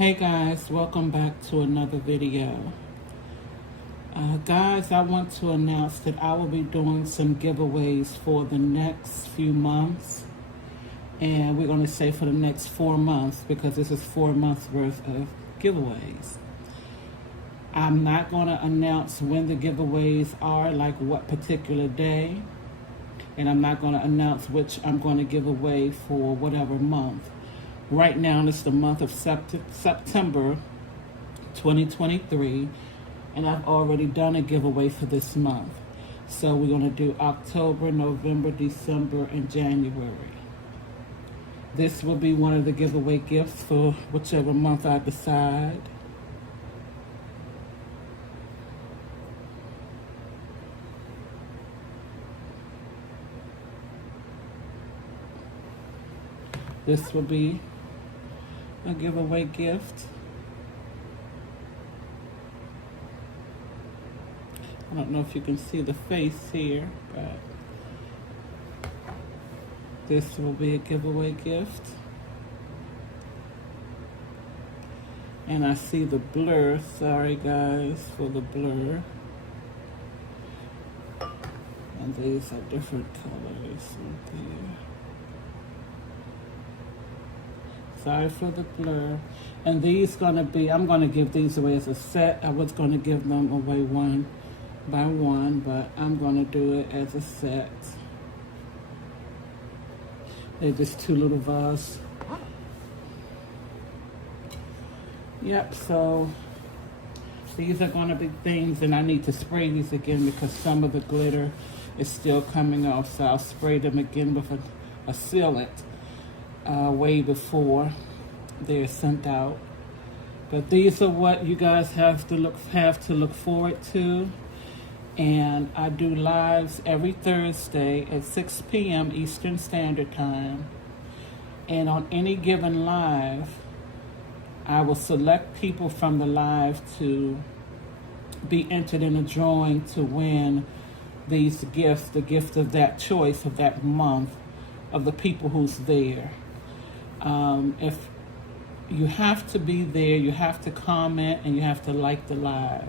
Hey guys, welcome back to another video. Guys, I want to announce that I will be doing some giveaways for the next few months. And we're going to say for the next 4 months because this is 4 months worth of giveaways. I'm not going to announce when the giveaways are, like what particular day. And I'm not going to announce which I'm going to give away for whatever month. Right now, it's the month of September 2023, and I've already done a giveaway for this month. So we're going to do October, November, December, and January. This will be one of the giveaway gifts for whichever month I decide. This will be a giveaway gift. I don't know if you can see the face here, but this will be a giveaway gift. And I see the blur. Sorry guys for the blur. And these are different colors right there. Sorry for the blur. And these gonna be, I'm gonna give these away as a set. I was gonna give them away one by one, but I'm gonna do it as a set. They're just two little vases. Yep, so these are gonna be things, and I need to spray these again because some of the glitter is still coming off, so I'll spray them again with a sealant. Way before they're sent out. But these are what you guys have to look forward to. And I do lives every Thursday at 6 p.m. Eastern Standard Time. And on any given live, I will select people from the live to be entered in a drawing to win these gifts, the gift of that choice of that month of the people who's there. If you have to be there, you have to comment and you have to like the live.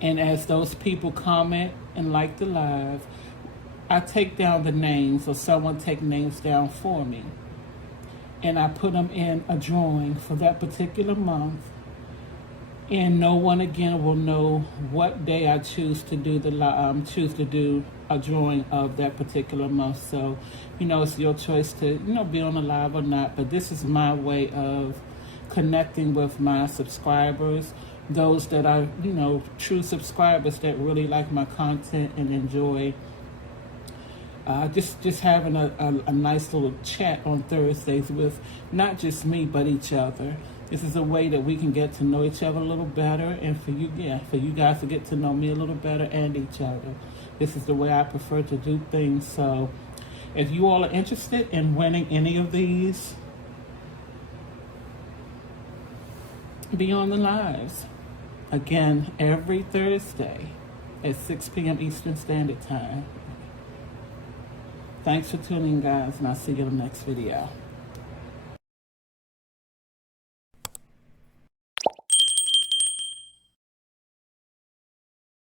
And as those people comment and like the live, I take down the names, or someone take names down for me. And I put them in a drawing for that particular month. And no one again will know what day I choose to do a drawing of that particular month. So, it's your choice to, be on the live or not. But this is my way of connecting with my subscribers, those that are, true subscribers that really like my content and enjoy just having a nice little chat on Thursdays with not just me, but each other. This is a way that we can get to know each other a little better, and for you guys to get to know me a little better and each other. This is the way I prefer to do things. So if you all are interested in winning any of these, be on the lives. Again, every Thursday at 6 p.m. Eastern Standard Time. Thanks for tuning in, guys, and I'll see you in the next video.